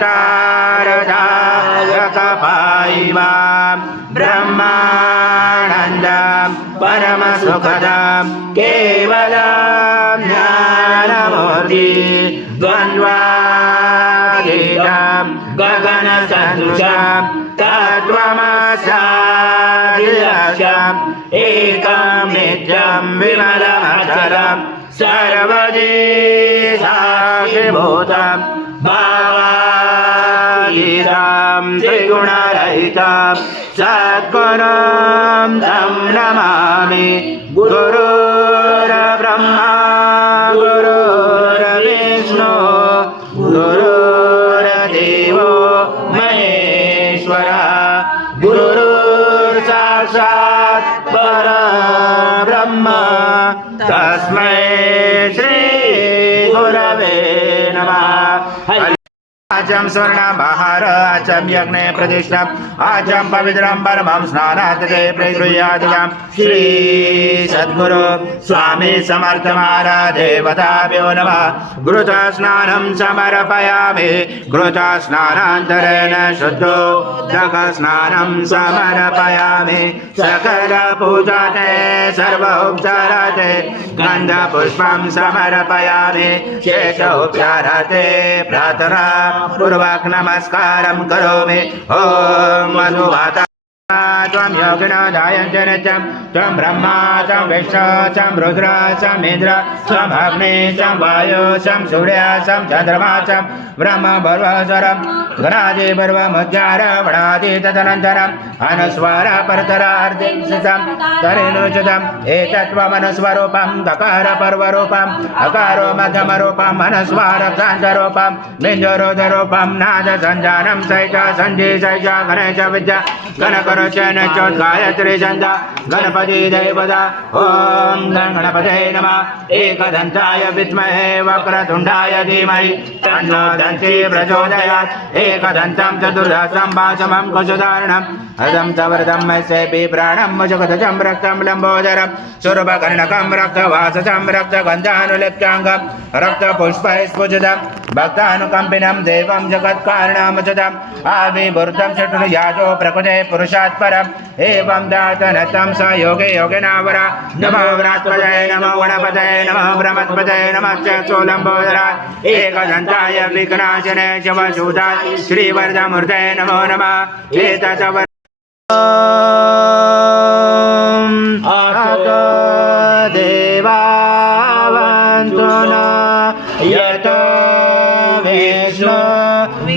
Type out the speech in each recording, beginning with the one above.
तारदायकपायिवां ब्रह्मानन्दं परमसुखदं केवलं ज्ञानमूर्ति द्वन्द्वातीतं गगनसदृशं तत्त्वमसादिलक्ष्यम् एकं नित्यं विमलमचलं सर्वदी साक्षिभूतं भावातीतं त्रिगुणरहितं सद्गुरुं तं नमामि गुरुर्ब्रह्मा गुरुर्विष्णु गुरुर्देवो महेश्वरः गुरुर्साक्षात् परब्रह्म तस्मै श्री गुरवे नमः। आचम स्वर्णमहार आचम यज्ञ प्रतिष्ठा आचम पवित्रं परमं स्नानात् ते प्रगृह्यादिकं श्री सद्गुरु स्वामी समर्थ महाराज देवताभ्यो नमः। घृत स्नानं समर्पयामि घृत स्नानान्तरेण शुद्धोदक स्नानं समर्पयामि सकल पूजाते सर्वोपचाराते गन्धपुष्पं समर्पयामि शेषोपचाराते प्रार्थना पूर्वक नमस्कारं करोमि। ओम मधुवाता त्वं योगिनो दायञ्च नित्यं त्वं ब्रह्मा त्वं विष्णु त्वं रुद्र त्वं इन्द्र त्वं अग्नि त्वं वायु त्वं सूर्य त्वं चन्द्रमा त्वं ब्रह्म भर्वस्वरं गणादि भर्वमुद्गार वणादि तदनन्तरम् अनुस्वार परतरार्धिं सितं तरेणुचितम् एतत्त्वमनुस्वरूपं दकार पर्वरूपम् अकारो मध्यमरूपम् अनुस्वार कान्तरूपं बिन्दुरुदरूपं नाद सञ्जानं सैज सञ्जी सैज गणेश विद्या गणकर गायत्री छंद गणपति देवता ओम गणपते नमः। एकदंताय विद्महे वक्रतुंडाय धीमहि तन्नो दन्ती प्रचोदयात्। एकदन्तं चतुर्दशं भासमं कुशधारणं हदं तवरदं यस्य बिभ्राणं मुजगतजं रक्तं लम्बोदरं सुरभकर्णकं रक्तवाससं रक्तगन्धानुलिप्ताङ्गं रक्तपुष्पैस्फुजितं भक्तानुकम्पिनं देवं जगत्कारणमचदम् आविर्भूतं चतुर्याजो प्रकृते पुरुषात् परम् एवं दातनतं स योगे योगिनावरा नमो व्रात्पदये नमो गणपतये नमो ब्रह्मपतये नमः चक्षुलम्बोदराय एकदन्ताय विघ्नाशने शिवसूताय श्रीवरदमूर्तये नमो नमः। एतत् देवावन्तु न यत विष्णु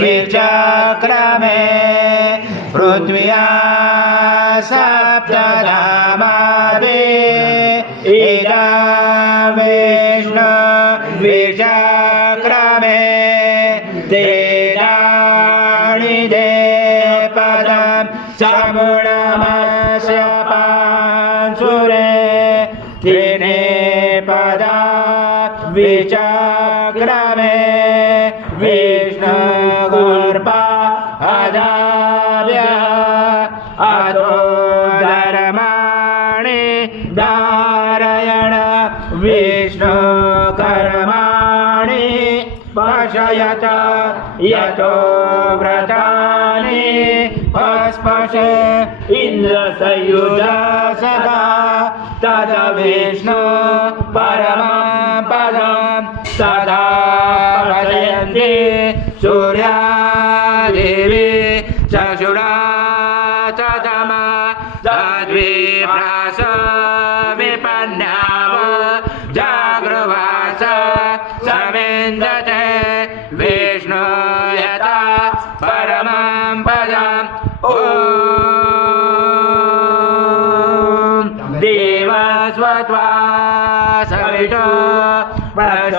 विचक्रमे पृथ्व्या सप्तधामादि इदा विष्णु विचक्रमे तेजानि दे पदं सगुणमस्य पांसुरे त्रिने पदा विचक्रमे विष्णु गर्भा अदाव्य अतो धर्माणि धारयण विष्णु कर्माणि पशयत यतो व्रतानि पस्पशे इन्द्रसयुजा सदा तद विष्णु परमं पदं सदा पश्यन्ति सूर्यादेवी चक्षुरा तदमा तद्विप्रास विपन्नाव जागृवास समेन्दते विष्णु यथा परमं पदम् ॐ देवस्वत्वा सवितो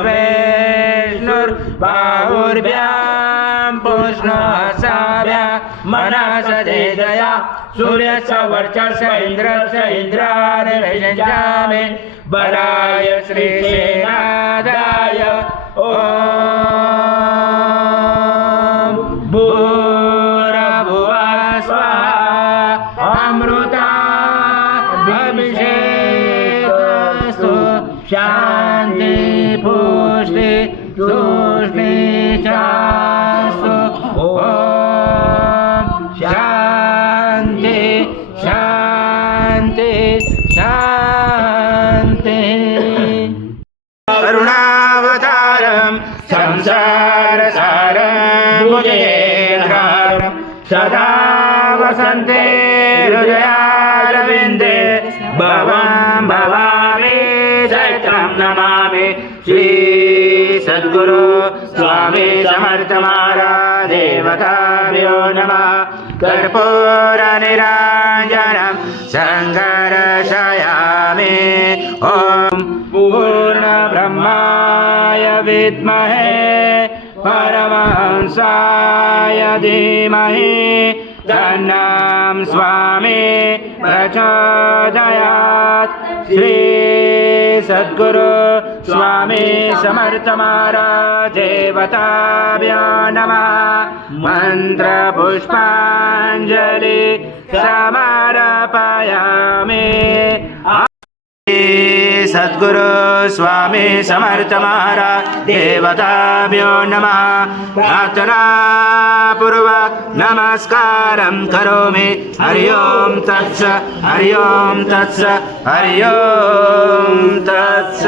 विष्णुर्बाहुर्भ्यां पुष्णसाभ्यां मनसदेजया सूर्यस्य वर्चस्य इन्द्रस्य इन्द्राणि बलाय श्रीसेनादाय ॐ भूर्भुवः स्वाहा अमृताभिषेकस्तु शान्ति पुष्टि तुष्टि चास्तु भुजगेन्द्रं सदा वसन्ते हृदयारविन्दे भवं भवामि चैत्रं नमामि श्री सद्गुरु स्वामी समर्थ महाराज देवताभ्यो नमः कर्पूरनिराञ्जनं सङ्गर्षयामि ॐ पूर्णब्रह्माय विद्महे परमहंसाय धीमहि तन्नं स्वामी प्रचोदयात् श्री सद्गुरु स्वामी समर्थ महाराज देवताभ्यो नमः मन्त्रपुष्पाञ्जलि समर्पयामि सद्गुरु स्वामी समर्थ महाराज देवताभ्यो नमः प्रार्थनापूर्वक नमस्कारं करोमि हरि ओं तत्स हरि ओं तत्स हरि ओं तत्स।